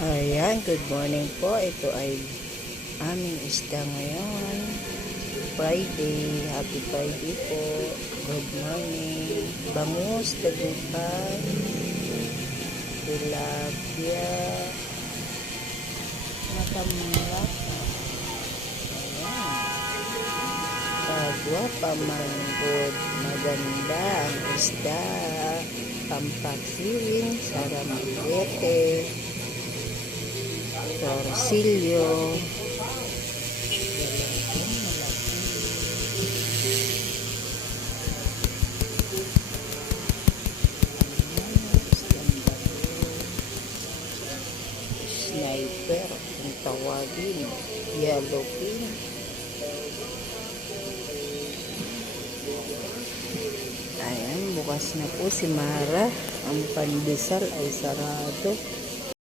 Ayan, good morning po. Ito ay aming isda ngayon. Friday. Happy Friday po. Good morning. Bangus, tagupan, tilapia, matamlaka. Ayan. Kagwa, pamanggod. Maganda ang isda. Pampakiling, saramagete, torsilyo. Sniper kung tawagin, yellowfin. Ayan, bukas na po si Mara. Ang pandesal ay sarado.